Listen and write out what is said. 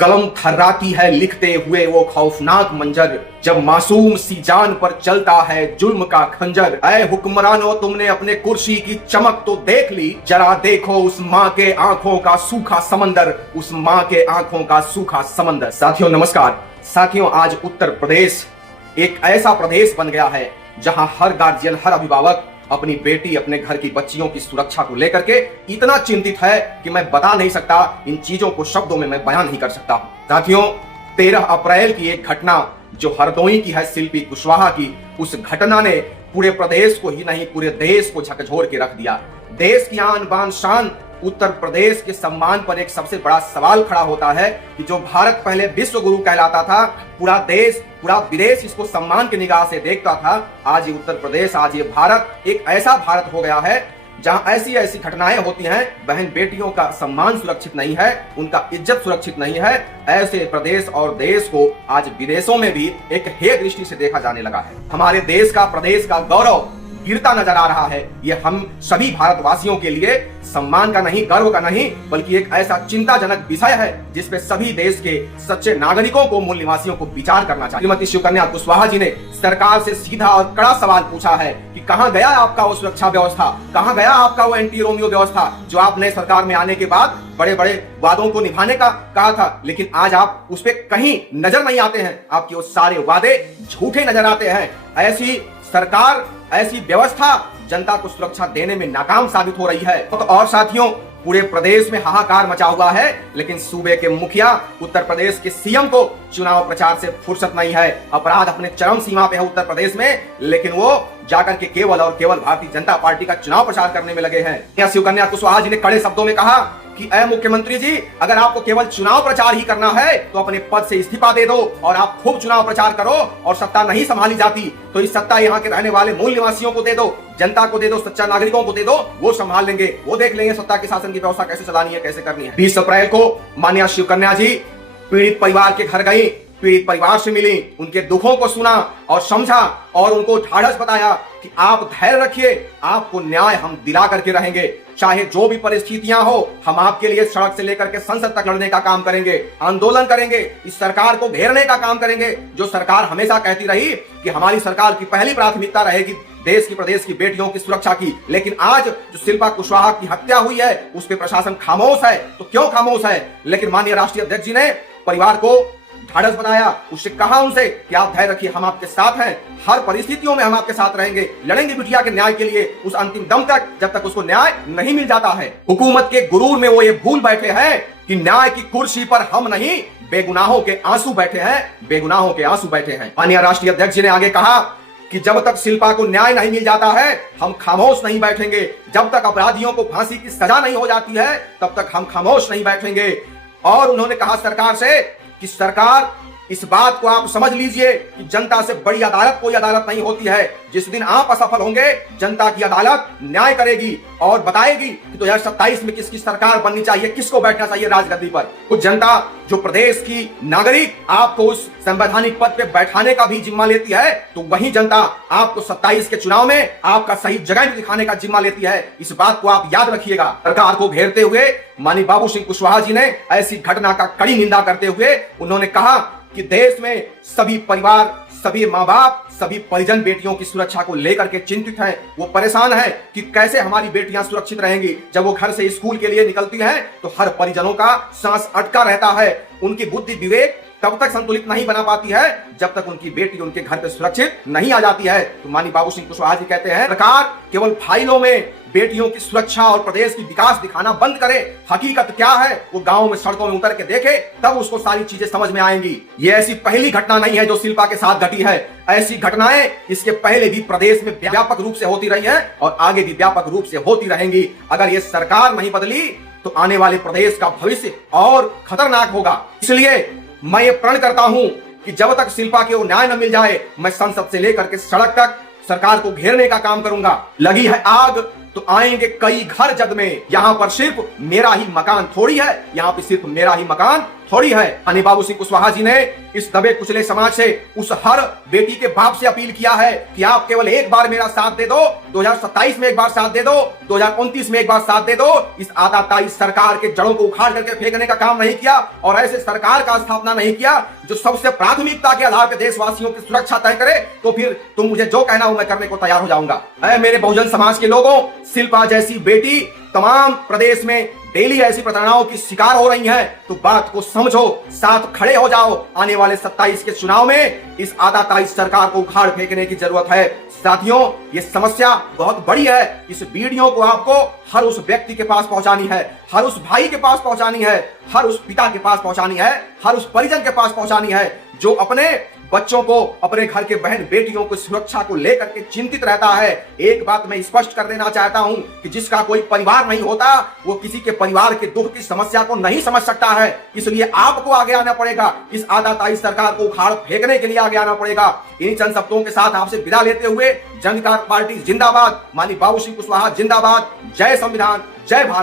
कलम थर्राती है लिखते हुए वो खौफनाक मंजर, जब मासूम सी जान पर चलता है जुल्म का खंजर। ऐ हुक्मरानों तुमने अपने कुर्सी की चमक तो देख ली, जरा देखो उस माँ के आंखों का सूखा समंदर, उस माँ के आंखों का सूखा समंदर। साथियों नमस्कार। साथियों आज उत्तर प्रदेश एक ऐसा प्रदेश बन गया है जहां हर गार्जियन, हर अभिभावक अपनी बेटी, अपने घर की बच्चियों की सुरक्षा को लेकर के इतना चिंतित है कि मैं बता नहीं सकता, इन चीजों को शब्दों में मैं बयान नहीं कर सकता। साथियों 13 अप्रैल की एक घटना जो हरदोई की है, शिल्पी कुशवाहा की, उस घटना ने पूरे प्रदेश को ही नहीं पूरे देश को झकझोर के रख दिया। देश की आन बान शान उत्तर प्रदेश के सम्मान पर एक सबसे बड़ा सवाल खड़ा होता है कि जो भारत पहले विश्व गुरु कहलाता था, पूरा देश, पूरा विदेश इसको सम्मान की निगाह से देखता था, आज ये उत्तर प्रदेश, आज ये भारत एक ऐसा भारत हो गया है जहां ऐसी ऐसी घटनाएं होती हैं, बहन बेटियों का सम्मान सुरक्षित नहीं है, उनका इज्जत सुरक्षित नहीं है। ऐसे प्रदेश और देश को आज विदेशों में भी एक हेय दृष्टि से देखा जाने लगा है। हमारे देश का, प्रदेश का गौरव गिरता नजर आ रहा है। ये हम सभी भारतवासियों के लिए सम्मान का नहीं, गर्व का नहीं, बल्कि एक ऐसा चिंताजनक विषय है जिसपे सभी देश के सच्चे नागरिकों को, मूल निवासियों को विचार करना चाहिए। श्रीमती शिवकन्या कुशवाहा जी ने सरकार से सीधा और कड़ा सवाल पूछा है कि कहां गया आपका वो सुरक्षा व्यवस्था, कहां गया आपका वो एंटी रोमियो व्यवस्था जो आपने सरकार में आने के बाद बड़े बड़े वादों को निभाने का कहा था, लेकिन आज आप उस पर कहीं नजर नहीं आते हैं। आपके वो सारे वादे झूठे नजर आते हैं। ऐसी सरकार, ऐसी व्यवस्था जनता को सुरक्षा देने में नाकाम साबित हो रही है। तो और साथियों पूरे प्रदेश में हाहाकार मचा हुआ है, लेकिन सूबे के मुखिया, उत्तर प्रदेश के सीएम को चुनाव प्रचार से फुर्सत नहीं है। अपराध अपने चरम सीमा पे है उत्तर प्रदेश में, लेकिन वो जाकर के केवल और केवल भारतीय जनता पार्टी का चुनाव प्रचार करने में लगे हैं। शिवकन्या कुशवाहा जी ने कड़े शब्दों में कहा कि ऐ मुख्यमंत्री जी, अगर आपको केवल चुनाव प्रचार ही करना है तो अपने पद से इस्तीफा दे दो और आप खूब चुनाव प्रचार करो, और सत्ता नहीं संभाली जाती तो इस सत्ता यहाँ के रहने वाले मूल निवासियों को दे दो, जनता को दे दो, सच्चा नागरिकों को दे दो, वो संभाल लेंगे, वो देख लेंगे सत्ता के शासन की व्यवस्था कैसे चलानी है, कैसे करनी है। 20 अप्रैल को माननीय शिवकन्या जी पीड़ित परिवार के घर गई, पीड़ित परिवार से मिली, उनके दुखों को सुना और समझा और उनको ढाढ़स बताया कि आप धैर्य रखिए, आपको न्याय हम दिला करके रहेंगे, चाहे जो भी परिस्थितियां हो, हम आपके लिए सड़क से लेकर के संसद तक लड़ने का काम करेंगे, आंदोलन करेंगे, इस सरकार को घेरने का काम करेंगे। जो सरकार हमेशा कहती रही कि हमारी सरकार की पहली प्राथमिकता रहेगी देश की, प्रदेश की बेटियों की सुरक्षा की, लेकिन आज जो शिल्पा कुशवाहा की हत्या हुई है उस पर प्रशासन खामोश है। तो क्यों खामोश है? लेकिन माननीय राष्ट्रीय अध्यक्ष जी ने परिवार को ढाढ़स बताया, उससे कहा उनसे कि आप धैर्य रखिए, हम आपके साथ हैं, हर परिस्थितियों में हम आपके साथ रहेंगे, लड़ेंगे बिटिया के न्याय के लिए उस अंतिम दम तक, जब तक उसको न्याय नहीं मिल जाता है। हुकूमत के गुरूर में वो ये भूल बैठे हैं कि न्याय की कुर्सी पर हम नहीं, बेगुनाहों के आंसू बैठे हैं, बेगुनाहों के आंसू बैठे हैं। माननीय राष्ट्रीय अध्यक्ष जी ने आगे कहा कि जब तक शिल्पा को न्याय नहीं मिल जाता है हम खामोश नहीं बैठेंगे, जब तक अपराधियों को फांसी की सजा नहीं हो जाती है तब तक हम खामोश नहीं बैठेंगे। और उन्होंने कहा सरकार से कि सरकार इस बात को आप समझ लीजिए कि जनता से बड़ी अदालत कोई अदालत नहीं होती है। जिस दिन आप असफल होंगे जनता की अदालत न्याय करेगी और बताएगी कि 2027 में किसकी सरकार बननी चाहिए, किसको बैठना चाहिए राजगद्दी पर। कुछ जनता जो प्रदेश की नागरिक आपको उस संवैधानिक पद पे बैठाने का भी जिम्मा लेती है, तो वही जनता आपको 27 के चुनाव में आपका सही जगह दिखाने का जिम्मा लेती है। इस बात को आप याद रखिएगा। सरकार को घेरते हुए माननीय बाबू सिंह कुशवाहा जी ने ऐसी घटना का कड़ी निंदा करते हुए उन्होंने कहा कि देश में सभी परिवार, सभी माँ बाप, सभी परिजन बेटियों की सुरक्षा को लेकर के चिंतित हैं। वो परेशान हैं कि कैसे हमारी बेटियां सुरक्षित रहेंगी। जब वो घर से स्कूल के लिए निकलती हैं तो हर परिजनों का सांस अटका रहता है, उनकी बुद्धि विवेक तब तक संतुलित नहीं बना पाती है जब तक उनकी बेटी उनके घर पे सुरक्षित नहीं आ जाती है। तो माननीय बाबू सिंह कुशवाहा जी कहते हैं सरकार केवल फाइलों में बेटियों की सुरक्षा और प्रदेश की विकास दिखाना बंद करे, हकीकत क्या है वो गांव में, सड़कों में उतर के देखे, तब उसको सारी चीजें समझ में आएंगी। ये ऐसी पहली घटना नहीं है जो शिल्पा के साथ घटी है, ऐसी घटनाएं इसके पहले भी प्रदेश में व्यापक रूप से होती रही है और आगे भी व्यापक रूप से होती रहेंगी। अगर ये सरकार नहीं बदली तो आने वाले प्रदेश का भविष्य और खतरनाक होगा। इसलिए मैं ये प्रण करता हूं कि जब तक शिल्पा को न्याय न मिल जाए मैं संसद से लेकर के सड़क तक सरकार को घेरने का काम करूंगा। लगी है आग तो आएंगे कई घर जद में। यहाँ पर सिर्फ मेरा ही मकान थोड़ी है, यहाँ पे सिर्फ मेरा ही मकान थोड़ी है। हनी बाबू सिंह कुशवाहा जी ने इस दबे कुचले समाज से, उस हर बेटी के बाप से अपील किया है कि आप केवल एक बार मेरा साथ दे दो, 2027 में एक बार साथ दे दो, 2029 में एक बार साथ दे दो। इस आताताई सरकार के जड़ों को उखाड़ करके फेंकने का काम नहीं किया और ऐसे सरकार का स्थापना नहीं किया जो सबसे प्राथमिकता के आधार पर देशवासियों की सुरक्षा तय करे, तो फिर तुम मुझे जो कहना हो मैं करने को तैयार हो जाऊंगा। मेरे बहुजन समाज के लोगों, शिल्पा जैसी बेटी तमाम प्रदेश में डेली ऐसी प्रताड़नाओं की शिकार हो रही हैं, तो बात को समझो, साथ खड़े हो जाओ। आने वाले 27 के चुनाव में इस आताताई सरकार को उखाड़ फेंकने की जरूरत है। साथियों, ये समस्या बहुत बड़ी है। इस वीडियो को आपको हर उस व्यक्ति के पास पहुंचानी है, हर उस भाई के पास पहुंचानी है, हर उस पिता के पास पहुंचानी है, हर उस परिजन के पास पहुंचानी है जो अपने बच्चों को, अपने घर के बहन बेटियों को सुरक्षा को लेकर के चिंतित रहता है। एक बात मैं स्पष्ट कर देना चाहता हूं कि जिसका कोई परिवार नहीं होता वो किसी के परिवार के दुख की समस्या को नहीं समझ सकता है। इसलिए आपको आगे आना पड़ेगा, इस आताताई सरकार को उखाड़ फेंकने के लिए आगे आना पड़ेगा। इन चंद शब्दों के साथ आपसे विदा लेते हुए, जन अधिकार पार्टी जिंदाबाद, माननीय बाबू सिंह कुशवाहा जिंदाबाद। जय संविधान, जय भारत।